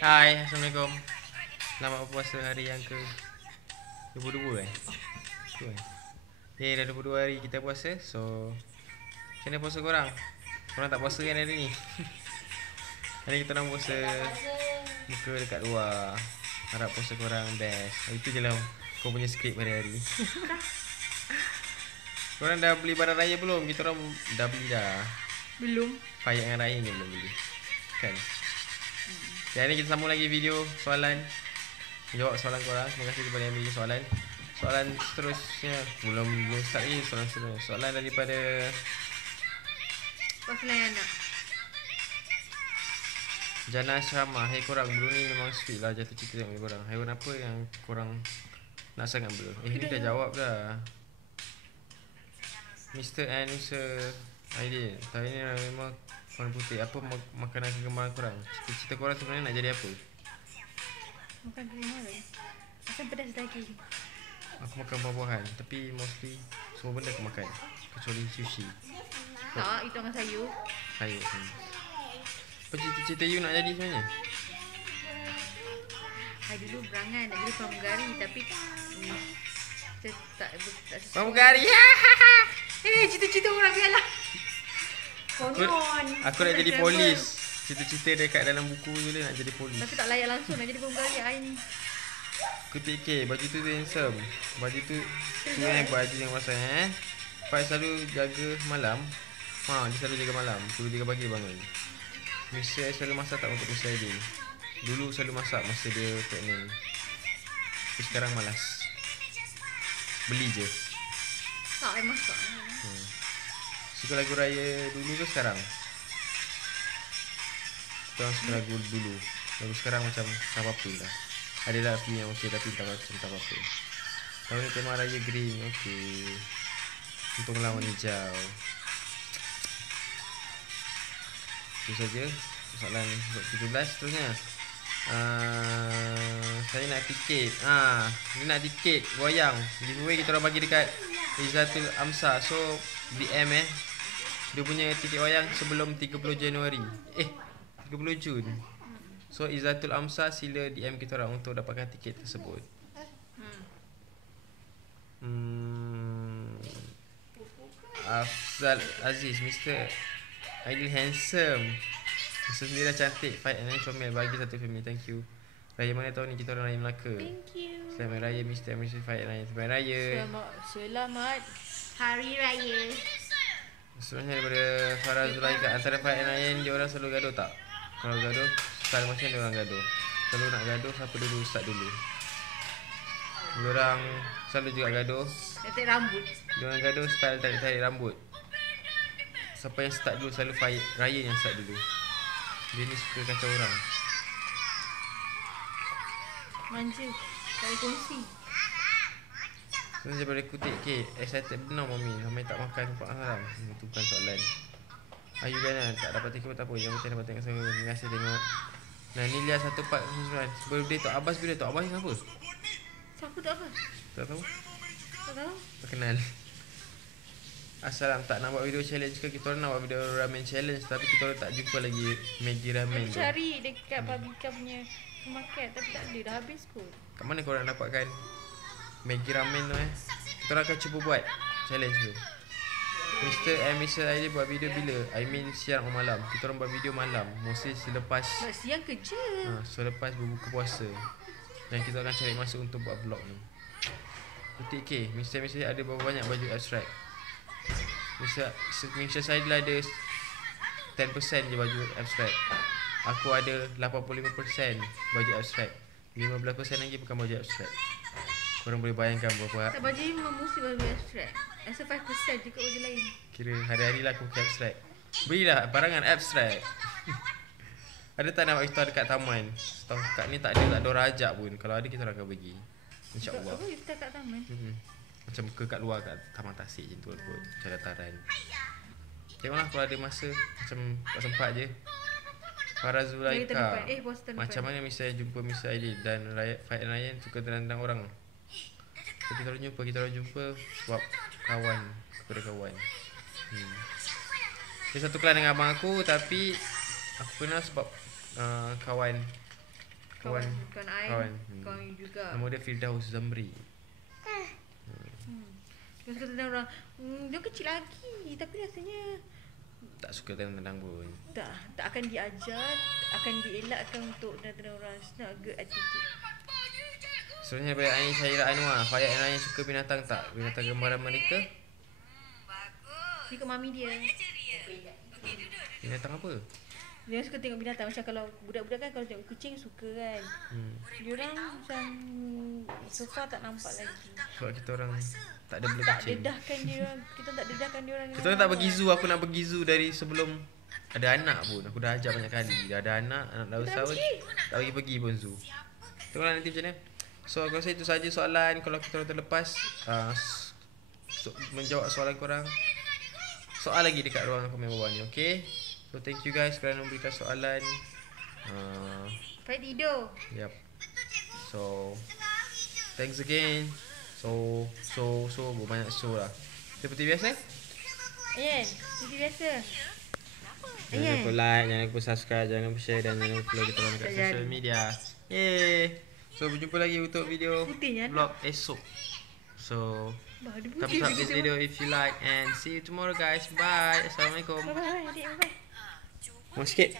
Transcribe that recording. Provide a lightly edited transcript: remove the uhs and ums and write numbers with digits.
Hai, Assalamualaikum. Selamat berpuasa hari yang ke 22 Tu dah 22 hari kita puasa. So, macam mana puasa korang? Korang tak puasa kan hari ni? Hari kita orang puasa buka dekat luar. Harap puasa korang best. Itu je lah kau punya skrip hari-hari. Korang dah beli barang raya belum? Kita orang dah beli dah. Belum. Payah dengan raya ni belum beli. Kan? Jadi ni kita sambung lagi video soalan. Jawab soalan korang. Terima kasih kepada yang bagi soalan. Soalan seterusnya belum start lagi. Soalan seterusnya. Soalan daripada Soalan anak. Jana Ashrama. Hai korang, blue ni memang sweet lah jatuh cinta dengan korang. Haiwan apa yang korang nak sangat blue? Ni dah jawab dah. Mr. and Mr. Aidil. Tahun ni memang warna putih. Apa makanan kegemaran korang? Cita-cita korang sebenarnya nak jadi apa? Makan kemarin. Asam pedas lagi. Aku makan buah-buahan. Tapi mostly semua benda aku makan. Kecuali sushi. Tak, itu dengan sayur. Sayur. Apa cita-cita you nak jadi sebenarnya? Saya dulu berangan nak jadi pramugari tapi saya tak sesuai. Pramugari. Cita-cita orang biarlah. Aku nak jadi polis. Cita-cita dekat dalam buku tu dia nak jadi polis. Tapi tak layak langsung nak jadi pramugari hari ni. Kutik K, baju tu handsome. Baju tu yang baju yang pasal Faiz selalu jaga malam. Dia selalu jaga malam. Pukul 3 pagi bangun. Mr. selalu masak tak untuk Mr. Aidil? Dulu selalu masak masa dia pregnant. Tapi sekarang malas. Beli je. Tak, saya masak. Suka lagu raya dulu ke sekarang? Kita orang suka lagu dulu. Lagu sekarang macam tak apa-apa lah. Adalah few yang okey tapi tak apa-apa. Tahun ni tema raya green. Okey. Untuk melawan hijau. Itu saja soalan 17 seterusnya. Saya nak tiket. Dia nak tiket wayang. Giveaway kita orang bagi dekat Izzatul Amsa. So DM dia punya tiket wayang sebelum 30 Januari. 30 Jun. So Izzatul Amsa sila DM kita orang untuk dapatkan tiket tersebut. Afzal Aziz, Mr. Aidil handsome. Mr. sendiri dah cantik. Fight and comel. Bagi satu family. Thank you. Raya mana tahun ni? Kita orang Raya Melaka. Thank you. Selamat Raya Mr. and Mrs. Fight and Raya. Selamat Raya. Selamat Hari Raya. Seterusnya daripada Farah Zulaika. Antara Fight and Raya dia orang selalu gaduh tak? Kalau gaduh, style macam dia orang gaduh. Selalu nak gaduh, siapa dulu start dulu? Dia orang selalu juga gaduh. Tarik rambut. Dia orang gaduh style tarik rambut. Siapa yang start dulu selalu Fight Raya yang start dulu. Dia ni suka kacau orang. Manja. Tak ada kongsi. Sekarang daripada Kutik K. Excited benar Mami. Ramai tak makan tempat haram. Itu bukan soalan. Ayu Gana. Tak dapat tiket tak apa. Yang penting dapat tengok saya. Terima kasih tengok. Nah ni lihat 1499. Birthday Tok Abbas bila? Tok Abbas yang apa? Siapa tak apa? Tak tahu. Tak tahu. Tak kenal. Assalam, tak nak buat video challenge ke? Kita orang nak buat video ramen challenge. Tapi kita orang tak jumpa lagi Maggi ramen Aku tu. cari dekat Babika punya market tapi tak ada. Dah habis pun. Kat mana korang dapatkan Maggi ramen tu Kita orang akan cuba buat challenge tu. Mr. and Mrs. Aidil buat video bila? I mean siang atau malam. Kita orang buat video malam. Mostly selepas Nak siang kerja. selepas berbuka puasa. Dan kita akan cari masa untuk buat vlog ni. Kutik K. Mr. and Mrs. ada berapa banyak baju abstract? Mr. Aidil ada 10% je baju abstract. Aku ada 85% baju abstract. 15% lagi bukan baju abstract. Korang boleh bayangkan berapa. Tak, baju ni memang mesti baju abstract. Rasa 5% je kat baju lain. Kira hari-hari lah aku pakai abstract. Berilah barangan abstract. Ada tak nak buat dekat taman? Setahun kat ni tak ada orang ajak pun. Kalau ada kita orang akan pergi, InsyaAllah. Apa kita kat taman? Macam kat luar kat Taman Tasik je tu kot. Macam dataran. Tengoklah kalau ada masa. Macam tak sempat je. Farah Zulaika. Macam mana Mr. jumpa Mr. Aidil dan Fight and Ryan suka tentang orang? Kita orang jumpa sebab kawan, kepada kawan. Dia satu kelas dengan abang aku tapi aku kenal sebab kawan Kawan I, kawan. kawan you juga. Nama dia Firdaus Zamri. Dia suka tendang orang. Dia kecil lagi tapi rasanya Tak suka tendang pun. tak akan diajar, akan dielakkan untuk tendang orang. It's not a good attitude. Sebenarnya daripada Ain Syahira Anwar, Fayat dan Ain suka binatang tak? Binatang gembaran mereka? Ikut mami dia. Binatang apa? Dia suka tengok binatang. Macam kalau budak-budak kan kalau tengok kucing suka kan. Diorang macam so far tak nampak lagi. Sebab kita orang tak ada bela Tak kucing. dedahkan diorang. Kita tak dedahkan diorang. Kita orang tak pergi zoo. Aku nak pergi zoo dari sebelum ada anak pun. Aku dah ajak banyak kali. Dah ada anak dah besar pun tak pergi pun zoo. Tengoklah nanti macam mana. So aku rasa itu saja soalan. Kalau kita orang terlepas menjawab soalan korang, soal lagi dekat ruangan komen bawah ni. Okay. So thank you guys kerana memberikan soalan. Fahid tidur. Yep. So thanks again. So banyak so lah. Seperti biasa. Ayan, seperti biasa. Jangan lupa like, jangan lupa subscribe, jangan lupa share dan jangan lupa follow kita orang dekat social media. Yay. So berjumpa lagi untuk video vlog esok. So thumbs up this video if you like and see you tomorrow guys. Bye. Assalamualaikum. Bye adik, bye. Mau sikit.